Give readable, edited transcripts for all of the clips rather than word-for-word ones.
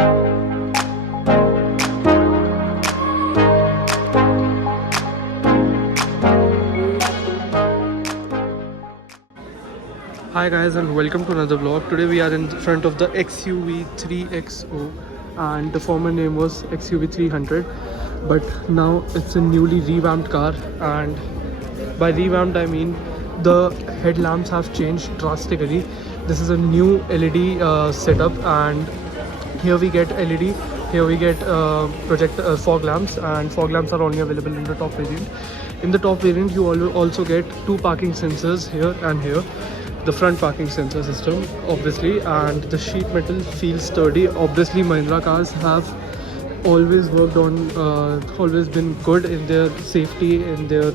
Hi guys and welcome to another vlog. Today we are in front of the XUV 3XO and the former name was XUV 300, but now it's a newly revamped car, and by revamped I mean the headlamps have changed drastically. This is a new LED setup, and here we get LED, here we get fog lamps, and fog lamps are only available in the top variant. In the top variant you also get two parking sensors here and here, the front parking sensor system obviously, and the sheet metal feels sturdy. Obviously Mahindra cars have always worked on always been good in their safety, in their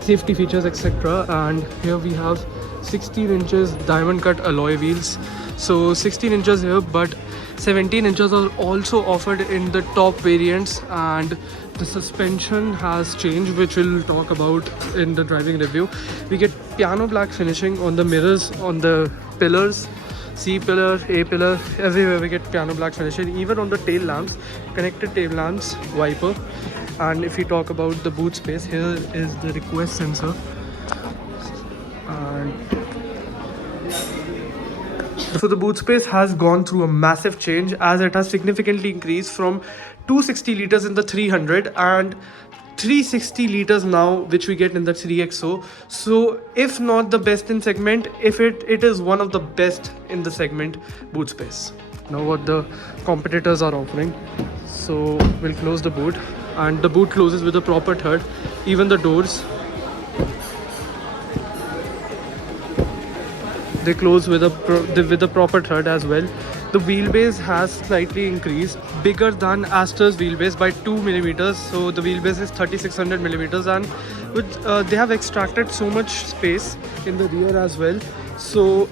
safety features, etc. And here we have 16 inches diamond cut alloy wheels, so 16 inches here, but 17 inches are also offered in the top variants. And the suspension has changed, which we'll talk about in the driving review. We get piano black finishing on the mirrors, on the pillars, C pillar, A pillar, everywhere we get piano black finishing, even on the tail lamps, connected tail lamps, wiper. And if we talk about the boot space, here is the request sensor, and so the boot space has gone through a massive change, as it has significantly increased from 260 liters in the 300 and 360 liters now, which we get in the 3XO. So if not the best in segment, if it is one of the best in the segment boot space. Now what the competitors are offering. So we'll close the boot, and the boot closes with a proper third. Even the doors, they close with a proper third as well. The wheelbase has slightly increased, bigger than Aster's wheelbase by 2 millimeters. So the wheelbase is 3600 millimeters, and with they have extracted so much space in the rear as well. So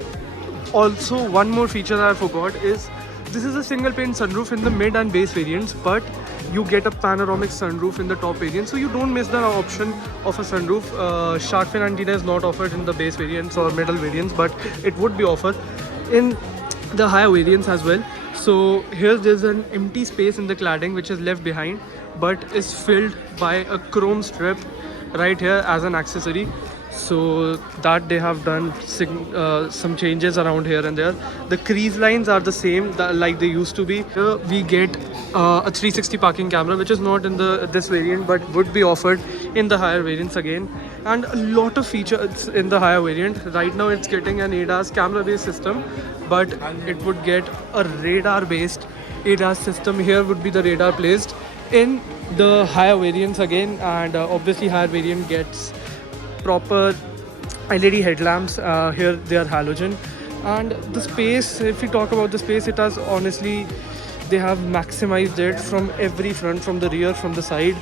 also one more feature I forgot is this is a single pane sunroof in the mid and base variants, but you get a panoramic sunroof in the top variant, so you don't miss the option of a sunroof. Shark fin antenna is not offered in the base variants or middle variants, but it would be offered in the higher variants as well. So here there's an empty space in the cladding which is left behind, but is filled by a chrome strip right here as an accessory. So that they have done some changes around here and there. The crease lines are the same like they used to be. Here we get a 360 parking camera, which is not in this variant but would be offered in the higher variants again, and a lot of features in the higher variant. Right now it's getting an ADAS camera based system, but it would get a radar based ADAS system. Here would be the radar placed in the higher variants again, and obviously higher variant gets proper LED headlamps. Here they are halogen. And the space, if we talk about the space, it has honestly, they have maximized it from every front, from the rear, from the side.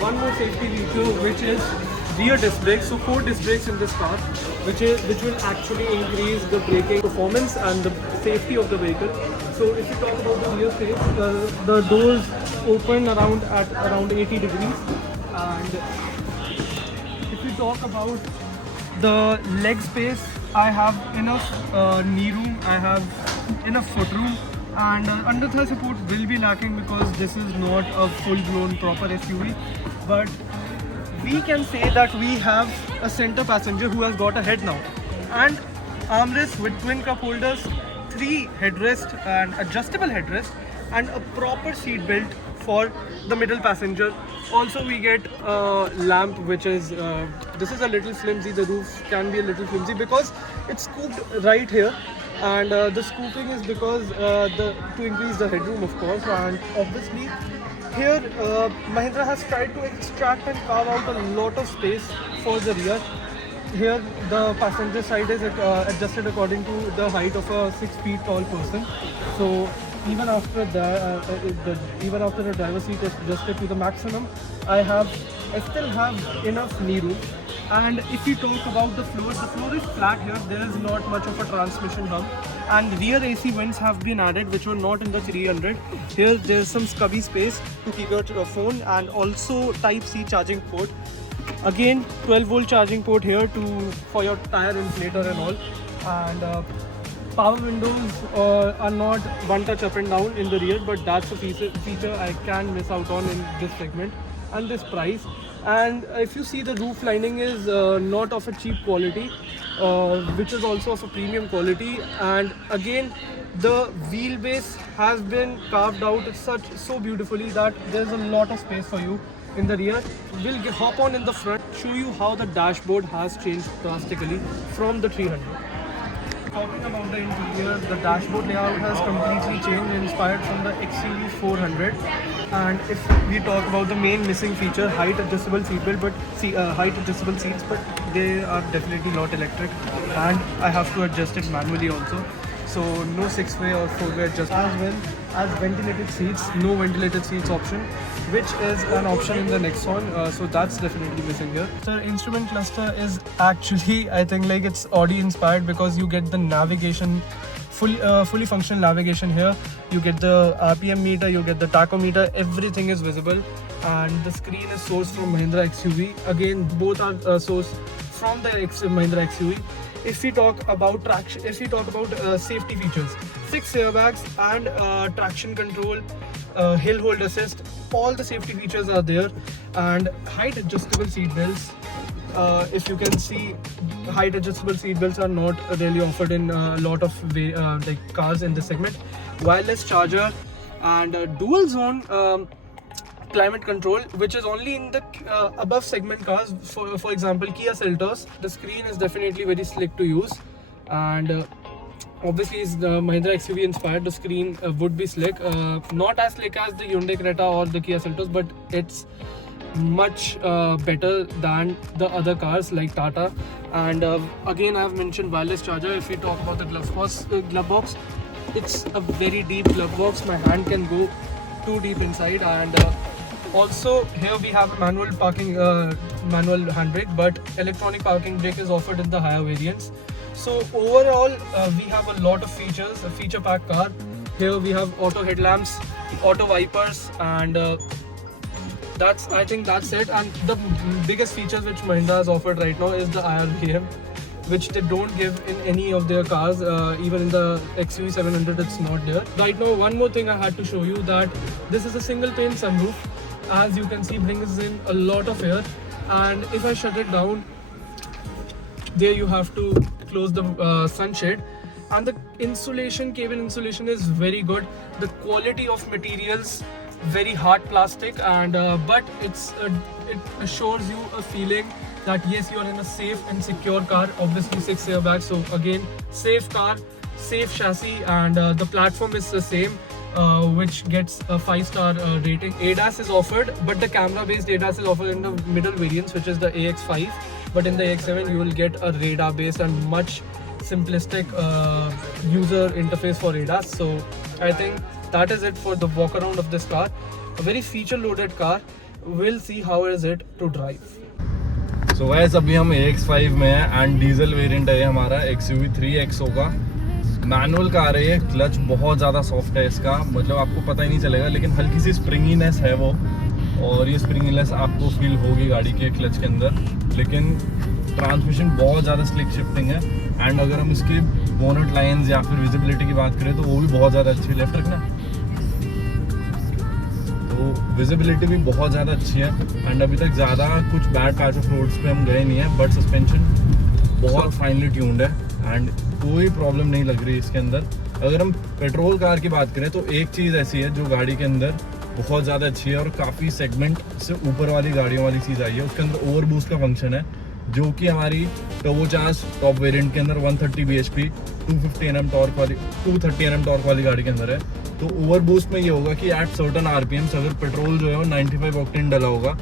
One more safety feature, which is rear disc brakes. So 4 disc brakes in this car, which will actually increase the braking performance and the safety of the vehicle. So if you talk about the rear space, the doors open at around 80 degrees, and if we talk about the leg space, I have enough knee room, I have enough foot room, and under thigh support will be lacking because this is not a full-blown proper SUV. But we can say that we have a center passenger who has got a head now, and armrests with twin cup holders, 3 headrest and adjustable headrest, and a proper seat belt for the middle passenger. Also we get a lamp, which is this is a little flimsy. The roof can be a little flimsy because it's scooped right here, and the scooping is because to increase the headroom, of course. And obviously here Mahindra has tried to extract and carve out a lot of space for the rear. Here the passenger side is adjusted according to the height of a 6 feet tall person. So even after the driver's seat is adjusted to the maximum, I still have enough knee room. And if you talk about the floor is flat here. There is not much of a transmission hub, and rear AC vents have been added, which were not in the 300. Here there's some scubby space to keep your phone, and also Type-C charging port. Again 12-volt charging port here for your tire inflator and all. And power windows are not one touch up and down in the rear, but that's a feature I can miss out on in this segment and this price. And if you see, the roof lining is not of a cheap quality, which is also of a premium quality. And again, the wheelbase has been carved out so beautifully that there's a lot of space for you in the rear. We'll hop on in the front, show you how the dashboard has changed drastically from the 300. Talking about the interior, the dashboard layout has completely changed, inspired from the XUV 400. And if we talk about the main missing feature, height adjustable seatbelt, but height adjustable seats, but they are definitely not electric, and I have to adjust it manually also. So no 6-way or 4-way adjustment, as well as ventilated seats, no ventilated seats option, which is an option in the Nexon, so that's definitely missing here. The instrument cluster is actually, I think, like, it's Audi inspired, because you get the navigation, fully functional navigation here. You get the RPM meter, you get the tachometer, everything is visible, and the screen is sourced from Mahindra XUV. Again, both are sourced from the Mahindra XUV. If we talk about traction, if we talk about safety features, 6 airbags and traction control, hill hold assist, all the safety features are there, and height adjustable seat belts. If you can see, height adjustable seat belts are not really offered in a lot of like cars in this segment. Wireless charger and dual zone climate control, which is only in the above segment cars. For example, Kia Seltos. The screen is definitely very slick to use, and obviously is the Mahindra XUV inspired. The screen would be slick, not as slick as the Hyundai Creta or the Kia Seltos, but it's much better than the other cars like Tata. And again, I have mentioned wireless charger. If we talk about the glove box, it's a very deep glove box. My hand can go too deep inside. And also here we have a manual handbrake, but electronic parking brake is offered in the higher variants. So overall, we have a lot of features, a feature packed car. Here we have auto headlamps, auto wipers, and I think that's it. And the biggest features which Mahindra has offered right now is the IRBM, which they don't give in any of their cars. Even in the XUV 700 it's not there. Right now, one more thing I had to show you, that this is a single pane sunroof. As you can see, brings in a lot of air, and if I shut it down, there you have to close the sunshade. And the insulation, cabin insulation is very good. The quality of materials, very hard plastic, and but it assures you a feeling that yes, you are in a safe and secure car. Obviously 6 airbags, so again, safe car, safe chassis, and the platform is the same, which gets a 5-star rating. ADAS is offered, but the camera based ADAS is offered in the middle variants, which is the AX5, but in the AX7 you will get a radar based and much simplistic user interface for ADAS. So I think that is it for the walk around of this car. A very feature loaded car. We'll see how is it to drive. So guys, अभी हम AX5 में है, and diesel variant है हमारा XUV 3X होगा। Manual car है ये, क्लच बहुत ज़्यादा सॉफ्ट है इसका, मतलब आपको पता ही नहीं चलेगा, लेकिन हल्की सी स्प्रिंगीनेस है वो, और ये स्प्रिंगीनेस आपको फील होगी गाड़ी के क्लच के अंदर। लेकिन ट्रांसमिशन बहुत ज़्यादा स्लिक शिफ्टिंग है, एंड अगर हम इसकी बोनट लाइंस या फिर विजिबिलिटी की बात करें तो वो भी बहुत ज़्यादा अच्छी है। लेफ्ट रखना, तो विजिबिलिटी भी बहुत ज़्यादा अच्छी है, एंड अभी तक ज़्यादा कुछ बैड पैच ऑफ रोड्स पे हम गए नहीं है, बट सस्पेंशन बहुत फाइनली ट्यून्ड है, एंड कोई प्रॉब्लम नहीं लग रही इसके अंदर। अगर हम पेट्रोल कार की बात करें तो एक चीज़ ऐसी है जो गाड़ी के अंदर बहुत ज़्यादा अच्छी है, और काफ़ी सेगमेंट से ऊपर वाली गाड़ियों वाली चीज़ आई है, उसके अंदर ओवर बूस्ट का फंक्शन है, जो कि हमारी टर्बोचार्ज टॉप वेरिएंट के अंदर 130 bhp 230 Nm टॉर्क वाली गाड़ी के अंदर है। तो ओवर बूस्ट में ये होगा कि एट सर्टन आरपीएम्स अगर पेट्रोल जो है वो 95 ऑक्टेन डला होगा,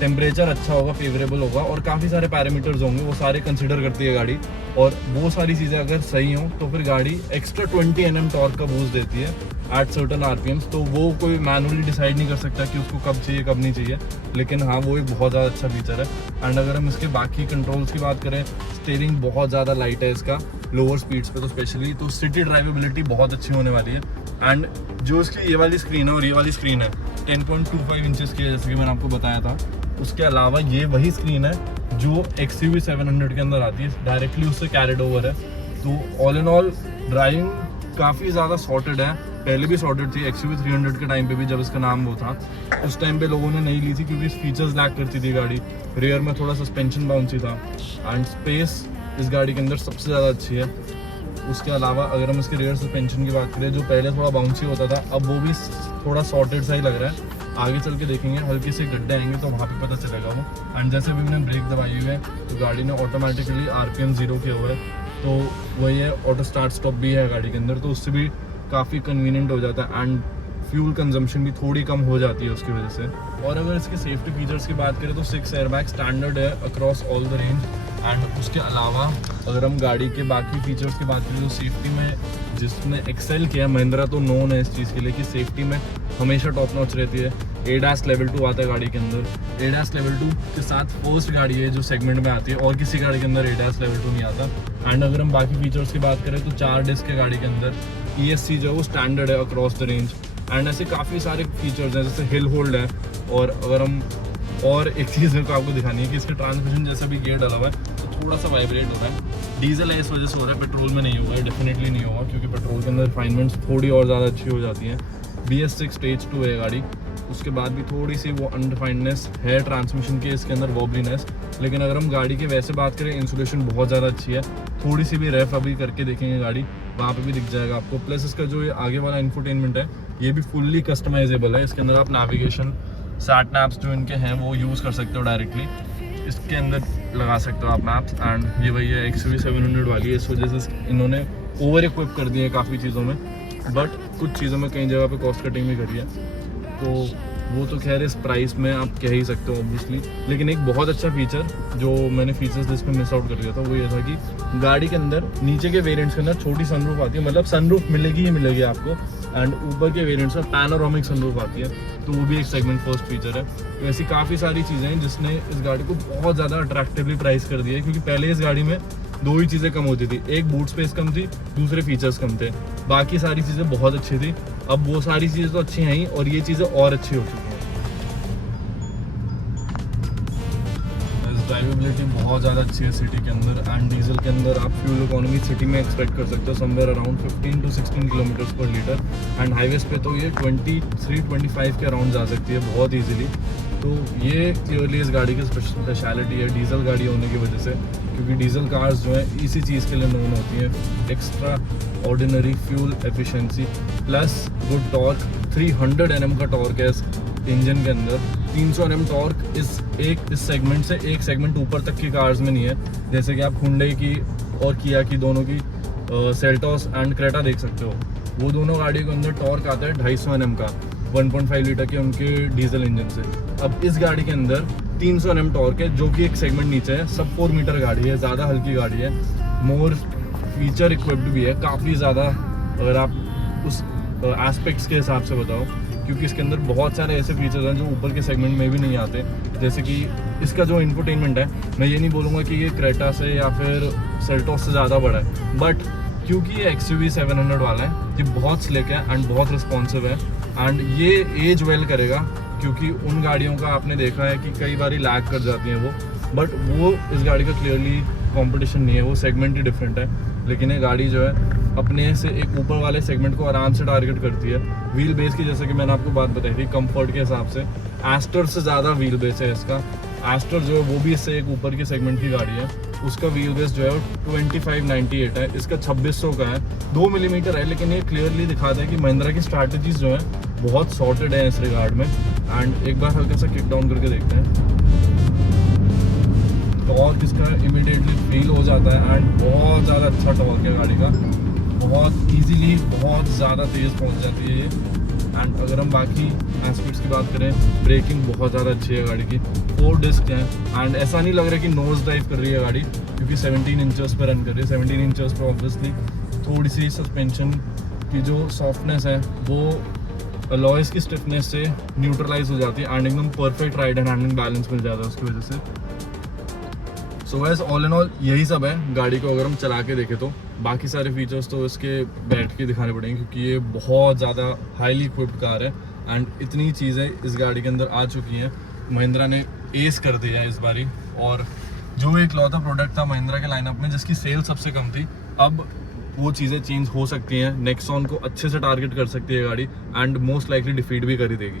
टेम्परेचर अच्छा होगा, फेवरेबल होगा, और काफ़ी सारे पैरामीटर्स होंगे, वो सारे कंसिडर करती है गाड़ी, और वो सारी चीज़ें अगर सही हों तो फिर गाड़ी एक्स्ट्रा 20 Nm टॉर्क का बूस्ट देती है एट सर्टन आरपीएम्स। तो वो कोई मैनुअली डिसाइड नहीं कर सकता कि उसको कब चाहिए कब नहीं चाहिए, लेकिन हाँ वो एक बहुत ज़्यादा अच्छा फीचर है। एंड अगर हम इसके बाकी कंट्रोल्स की बात करें, स्टीयरिंग बहुत ज़्यादा लाइट है इसका, लोअर स्पीड्स पे तो स्पेशली, तो सिटी ड्राइवेबिलिटी बहुत अच्छी होने वाली है। एंड जो इसकी ये वाली स्क्रीन है और ये वाली स्क्रीन है 10.25 इंचेस की है, जैसे कि मैंने आपको बताया था। उसके अलावा ये वही स्क्रीन है जो XUV 700 के अंदर आती है, डायरेक्टली उससे कैरिड ओवर है। तो ऑल इन ऑल ड्राइविंग काफ़ी ज़्यादा सॉर्टेड है, पहले भी सॉर्टेड थी। XUV 300 के टाइम पे भी जब इसका नाम वो था, उस टाइम पे लोगों ने नहीं ली थी क्योंकि फीचर्स लैक करती थी गाड़ी। रेयर में थोड़ा सस्पेंशन बाउंसी था एंड स्पेस इस गाड़ी के अंदर सबसे ज़्यादा अच्छी है। उसके अलावा अगर हम इसके रेयर सस्पेंशन की बात करें, जो पहले थोड़ा बाउंसी होता था, अब वो भी थोड़ा सॉर्टेड सा ही लग रहा है। आगे चल के देखेंगे, हल्के से गड्ढे आएंगे तो वहाँ पे पता चलेगा वो। एंड जैसे भी मैंने ब्रेक दबाई हुई है तो गाड़ी ने ऑटोमेटिकली RPM 0 किया हुआ है, तो वही है, ऑटो स्टार्ट स्टॉप भी है गाड़ी के अंदर, तो उससे भी काफ़ी कन्वीनियंट हो जाता है एंड फ्यूल कंजम्पशन भी थोड़ी कम हो जाती है उसकी वजह से। और अगर इसके सेफ्टी फीचर्स की बात करें तो 6 एयरबैग स्टैंडर्ड है across all the range. And उसके अलावा अगर हम गाड़ी के बाकी फीचर्स की बात करें तो सेफ्टी में जिसने एक्सेल किया है, महिंद्रा तो नोन है इस चीज़ के लिए कि सेफ्टी में हमेशा टॉप नॉच रहती है। ADAS लेवल 2 आता है गाड़ी के अंदर। ADAS लेवल 2 के साथ फर्स्ट गाड़ी है जो सेगमेंट में आती है, और किसी गाड़ी के अंदर ADAS लेवल 2 नहीं आता। एंड अगर हम बाकी फीचर्स की बात करें तो 4 डिस्क है गाड़ी के अंदर। ESC जो है वो स्टैंडर्ड है अक्रॉस द रेंज। एंड ऐसे काफ़ी सारे फीचर्स हैं, जैसे हिल होल्ड है। और अगर हम और एक चीज़ मेरे को आपको दिखानी है कि इसका ट्रांसमिशन जैसा भी गियर डाला हुआ है तो थोड़ा सा वाइब्रेट हो रहा है। डीजल है इस वजह से हो रहा है, पेट्रोल में नहीं हुआ है, डेफिनेटली नहीं होगा, क्योंकि पेट्रोल के अंदर रिफाइनमेंट्स थोड़ी और ज़्यादा अच्छी हो जाती हैं। BS6 स्टेज 2 है गाड़ी, उसके बाद भी थोड़ी सी वो अनडिफाइंडनेस है ट्रांसमिशन की इसके अंदर, वॉबलीनेस। लेकिन अगर हम गाड़ी के वैसे बात करें, इंसुलेशन बहुत ज़्यादा अच्छी है। थोड़ी सी भी रेफ अभी करके देखेंगे गाड़ी, वहाँ पे भी दिख जाएगा आपको। प्लस इसका जो ये आगे वाला इंफोटेनमेंट है ये भी फुल्ली कस्टमाइजेबल है। इसके अंदर आप नेविगेशन, सैट मैप्स जो इनके हैं वो यूज़ कर सकते हो डायरेक्टली, इसके अंदर लगा सकते हो आप मैप्स। एंड ये वही है XUV 700 वाली है, इस वजह से इन्होंने ओवर इक्विप कर दिए है काफ़ी चीज़ों में, बट कुछ चीज़ों में कई जगह पे कॉस्ट कटिंग भी करी है, तो वो तो खैर इस प्राइस में आप कह ही सकते हो ऑब्वियसली। लेकिन एक बहुत अच्छा फीचर जो मैंने फीचर्स लिस्ट में मिस आउट कर दिया था वो ये था कि गाड़ी के अंदर नीचे के वेरिएंट्स के अंदर छोटी सनरूफ आती है, मतलब सनरूफ मिलेगी ही मिलेगी आपको। एंड ऊपर के वेरिएंट्स में पैनोरामिक सनरूफ आती है, तो वो भी एक सेगमेंट फर्स्ट फीचर है। तो ऐसी काफ़ी सारी चीज़ें हैं जिसने इस गाड़ी को बहुत ज़्यादा अट्रैक्टिवली प्राइस कर दिया है, क्योंकि पहले इस गाड़ी में 2 ही चीज़ें कम होती थी, एक बूट स्पेस कम थी, दूसरे फीचर्स कम थे, बाकी सारी चीज़ें बहुत अच्छी थी। अब वो सारी चीज़ें तो अच्छी हैं ही, और ये चीज़ें और अच्छी हो चुकी हैं। ड्राइवेबिलिटी बहुत ज़्यादा अच्छी है सिटी के अंदर। एंड डीजल के अंदर आप फ्यूल इकोनॉमी सिटी में एक्सपेक्ट कर सकते हो समवेयर अराउंड 15 to 16 किलोमीटर्स पर लीटर। एंड हाईवेज पे तो ये 23-25 के अराउंड जा सकती है बहुत ईजीली। तो ये क्लियरली इस गाड़ी की स्पेशलिटी है डीजल गाड़ी होने की वजह से, क्योंकि डीजल कार्स जो है इसी चीज़ के लिए नोन होती हैं, extra ordinary fuel efficiency plus good torque. 300 Nm का टॉर्क है इस इंजन के अंदर। 300 Nm टॉर्क इस सेगमेंट से एक सेगमेंट ऊपर तक की कार्स में नहीं है, जैसे कि आप हुंडई की और किया की दोनों की सेल्टॉस एंड क्रेटा देख सकते हो। वो दोनों गाड़ियों के अंदर टॉर्क आता है 250 Nm का 1.5 लीटर के उनके डीजल इंजन से। अब इस गाड़ी के अंदर 300 Nm टॉर्क है, जो कि एक सेगमेंट नीचे है, सब 4 मीटर गाड़ी है, ज़्यादा हल्की गाड़ी है, मोर फीचर इक्विप्ड भी है काफ़ी ज़्यादा, अगर आप उस एस्पेक्ट्स के हिसाब से बताओ, क्योंकि इसके अंदर बहुत सारे ऐसे फीचर्स हैं जो ऊपर के सेगमेंट में भी नहीं आते। जैसे कि इसका जो इंफोटेनमेंट है, मैं ये नहीं बोलूँगा कि ये क्रेटा से या फिर सेल्टॉस से ज़्यादा बड़ा है, बट क्योंकि ये XUV 700 वाला है, ये बहुत स्लिक है एंड बहुत रिस्पॉन्सिव है। एंड ये एज वेल करेगा, क्योंकि उन गाड़ियों का आपने देखा है कि कई बार लैग कर जाती हैं वो, बट वो इस गाड़ी का क्लियरली कंपटीशन नहीं है, वो सेगमेंट ही डिफरेंट है। लेकिन ये गाड़ी जो है अपने से एक ऊपर वाले सेगमेंट को आराम से टारगेट करती है। व्हील बेस की जैसे कि मैंने आपको बात बताई थी, कंफर्ट के हिसाब से एस्टर से ज़्यादा व्हील बेस है इसका। एस्टर जो है वो भी इससे एक ऊपर के सेगमेंट की गाड़ी है, उसका व्हील बेस जो है वो 2598 है, इसका 2600 का है, 2 मिलीमीटर है। लेकिन ये क्लियरली दिखाता है कि महिंद्रा की स्ट्रैटेजीज जो है बहुत सॉर्टेड है इस रिगार्ड में। एंड एक बार हल्का सा किक डाउन करके देखते हैं, टॉर्क इसका इमीडिएटली फील हो जाता है एंड बहुत ज़्यादा अच्छा टॉर्क है गाड़ी का, बहुत इजीली बहुत ज़्यादा तेज़ पहुंच जाती है ये। एंड अगर हम बाकी एस्पेक्ट्स की बात करें, ब्रेकिंग बहुत ज़्यादा अच्छी है गाड़ी की, 4 डिस्क हैं एंड ऐसा नहीं लग रहा है कि नोज ड्राइव कर रही है गाड़ी, क्योंकि 17 इंचेस पर रन कर रही है। 17 इंचेस पर ऑब्वियसली थोड़ी सी सस्पेंशन की जो सॉफ्टनेस है वो अलॉयस की स्टिफनेस से न्यूट्रलाइज हो जाती है एंड एकदम perfect ride and handling balance मिल जाता है उसकी वजह से। सो वैसे ऑल एंड ऑल यही सब है गाड़ी को अगर हम चला के देखें तो। बाकी सारे फीचर्स तो इसके बैठ के दिखाने पड़ेंगे, क्योंकि ये बहुत ज़्यादा हाईली इक्विप्ड कार है एंड इतनी चीज़ें इस गाड़ी के अंदर आ चुकी हैं। महिंद्रा ने एस कर दिया है इस बारी, और जो एक लौता प्रोडक्ट था महिंद्रा के लाइनअप में जिसकी सेल सबसे कम थी, अब वो चीज़ें चेंज हो सकती हैं, नेक्सॉन को अच्छे से टारगेट कर सकती है गाड़ी एंड मोस्ट लाइकली डिफीट भी कर ही देगी।